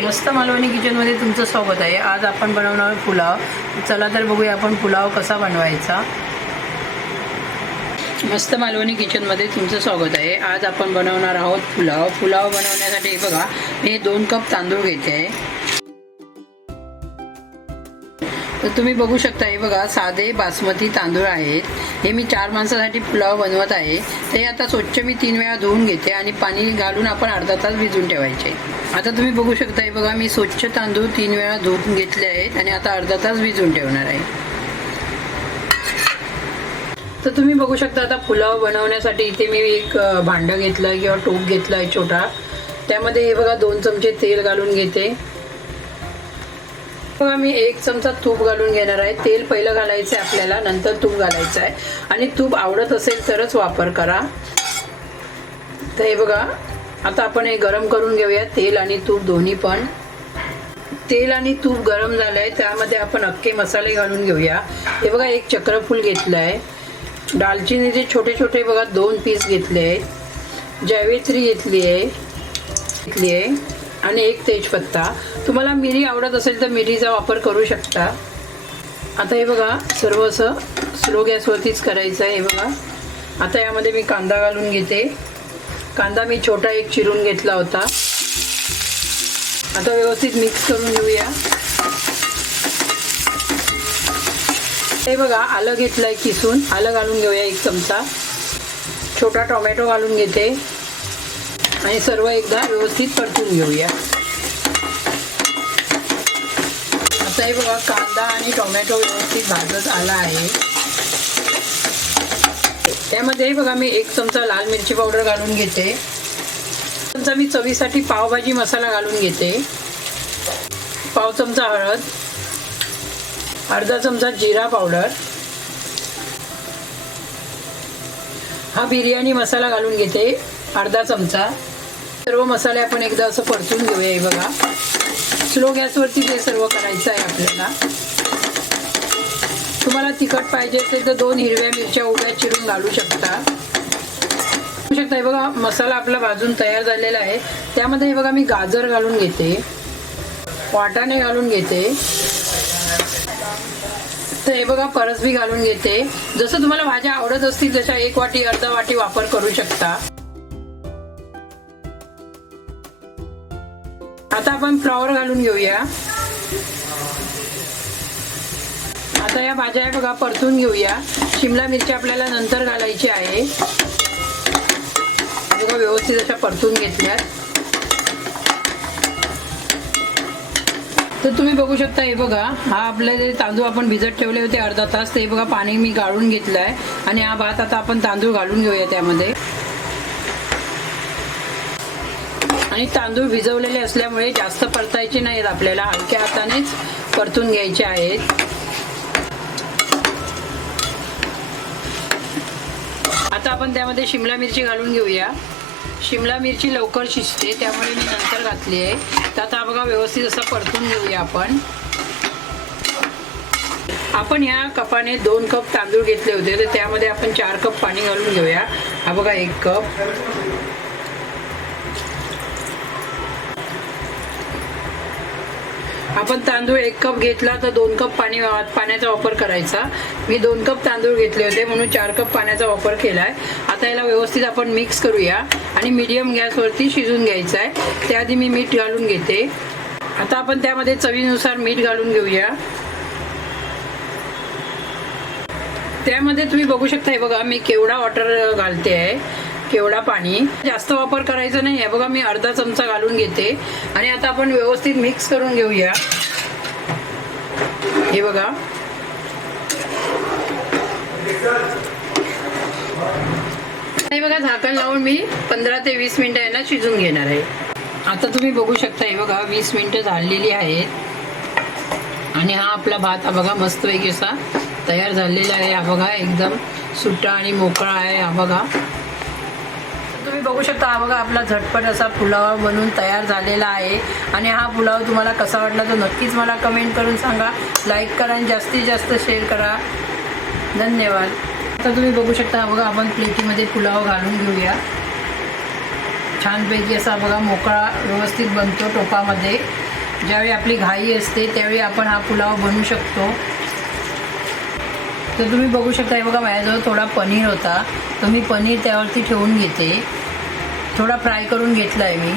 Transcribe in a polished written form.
मस्त मालवणी किचनमध्ये तुमचं स्वागत आहे। आज आपण बनवणार पुलाव। चला तर बघूया आपण पुलाव कसा बनवायचा। मस्त मालवणी किचनमध्ये तुमचं स्वागत आहे। आज आपण बनवणार आहोत पुलाव। पुलाव बनवण्यासाठी बघा मी 2 कप तांदूळ घेते आहे। तर तुम्ही बघू शकता हे बघा साधे बासमती तांदूळ आहेत। हे मी 4 माणसासाठी पुलाव बनवत आहे। ते आता स्वच्छ मी 3 वेळा धुवून घेते आणि पाणी घालून आपण अर्धा तास भिजवून ठेवायचे। आता तुम्ही बघू शकता हे बघा मी स्वच्छ तांदूळ 3 वेळा धुवून घेतले आहेत आणि आता अर्धा तास भिजवून ठेवणार आहे। तर तुम्ही बघू शकता आता पुलाव बनवण्यासाठी इथे मी एक भांडं घेतलं किंवा टोप घेतलाय छोटा। त्यामध्ये हे बघा 2 चमचे तेल घालून घेते। बघा मी 1 चमचा तूप घालून घेणार आहे। तेल पहिलं घालायचं आहे आपल्याला, नंतर तूप घालायचं आहे आणि तूप आवडत असेल तरच वापर करा। तर हे बघा आता आपण हे गरम करून घेऊया, तेल आणि तूप दोन्ही पण। तेल आणि तूप गरम झालंय त्यामध्ये आपण अख्खे मसाले घालून घेऊया। हे बघा 1 चक्रफूल घेतलंय, दालचिनीचे छोटे छोटे बघा 2 पीस घेतले आहेत, जायवित्री घेतली आहे आणि 1 तेजपत्ता। तुम्हाला मिरी आवडत असेल तर मिरीचा वापर करू शकता। आता हे बघा सर्व असं स्लो गॅसवरतीच करायचं आहे। हे बघा आता यामध्ये मी कांदा घालून घेते। कांदा मी छोटा 1 चिरून घेतला होता। आता व्यवस्थित मिक्स करून घेऊया। हे बघा आलं घेतलंय किसून, आलं घालून घेऊया 1 चमचा। छोटा टोमॅटो घालून घेते आणि सर्व एकदा व्यवस्थित परतून घेऊया। आता हे बघा कांदा आणि टोमॅटो व्यवस्थित भाजत आला आहे। त्यामध्ये बघा मी 1 चमचा लाल मिरची पावडर घालून घेते। चमचा मी चवीसाठी पावभाजी मसाला घालून घेते। पाव चमचा हळद, अर्धा चमचा जिरा पावडर, हा बिर्याणी मसाला घालून घेते अर्धा चमचा। सर्व मसाले आपण एकदा असं परतून घेऊया। हे बघा स्लो गॅसवरती ते सर्व करायचं आहे आपल्याला। तुम्हाला तिखट पाहिजे असेल तर 2 हिरव्या मिरच्या उभ्या चिरून घालू शकता। हे बघा मसाला आपला भाजून तयार झालेला आहे। त्यामध्ये हे बघा मी गाजर घालून घेते, वाटाणे घालून घेते, तर हे बघा परसबी घालून घेते। जसं तुम्हाला भाज्या आवडत असतील तशा 1 वाटी अर्धा वाटी वापर करू शकता। आता आपण फ्लॉवर घालून घेऊया। आता या भाज्या आहे बघा परतून घेऊया। शिमला मिरची आपल्याला नंतर घालायची आहे। बघा व्यवस्थित अशा परतून घेतल्यात। तर तुम्ही बघू शकता हे बघा हा आपले जे तांदूळ आपण भिजत ठेवले होते अर्धा तास, ते बघा पाणी मी गाळून घेतलंय आणि हा भात आता आपण तांदूळ घालून घेऊया त्यामध्ये। आणि तांदूळ भिजवलेले असल्यामुळे जास्त परतायचे नाहीत आपल्याला, हलक्या हातानेच परतून घ्यायचे आहेत। आता आपण त्यामध्ये शिमला मिरची घालून घेऊया। शिमला मिरची लवकर शिजते त्यामुळे मी नंतर घातली आहे। तर आता बघा व्यवस्थित असं परतून घेऊया आपण या कपाने 2 कप तांदूळ घेतले होते, तर त्यामध्ये आपण 4 कप पाणी घालून घेऊया। हा बघा 1 कप। आपण तांदूळ 1 कप घेतला तर 2 कप पाण्याचा वापर करायचा। मी 2 कप तांदूळ घेतले होते म्हणून 4 कप पाण्याचा वापर केलाय। आता याला व्यवस्थित आपण मिक्स करूया आणि मीडियम गॅसवरती शिजून घ्यायचं आहे। त्याआधी मी मीठ घालून घेते। आता आपण त्यामध्ये चवीनुसार मीठ घालून घेऊया। त्यामध्ये तुम्ही बघू शकता हे बघा मी केवढा वॉटर घालते आहे, केवढा पाणी, जास्त वापर करायचा नाही आहे। बघा मी अर्धा चमचा घालून घेते आणि आता आपण व्यवस्थित मिक्स करून घेऊया। हे बघा हे बघा झाकण लावून मी 15 ते 20 मिनिटं यांना शिजून घेणार आहे। आता तुम्ही बघू शकता हे बघा 20 मिनिटं झालेली आहेत आणि हा आपला भात हा बघा मस्तपैकी असा तयार झालेला आहे। हा बघा एकदम सुट्टा आणि मोकळा आहे। हा बघा तुम्ही बघू शकता हा बघा आपला झटपट असा पुलाव बनवून तयार झालेला आहे। आणि हा पुलाव तुम्हाला कसा वाटला तर नक्कीच मला कमेंट करून सांगा, लाईक करा आणि जास्तीत जास्त शेअर करा। धन्यवाद। आता तुम्ही बघू शकता बघा आपण प्लेटीमध्ये पुलाव घालून घेऊया। छानपैकी असा बघा मोकळा व्यवस्थित बनतो टोपामध्ये। ज्यावेळी आपली घाई असते त्यावेळी आपण हा पुलाव बनवू शकतो. तर तुम्ही बघू शकता, हे बघा माझ्याजवळ थोडा पनीर होता, तर मी पनीर त्यावरती ठेवून घेते. थोडा फ्राय करून घेतला आहे मी.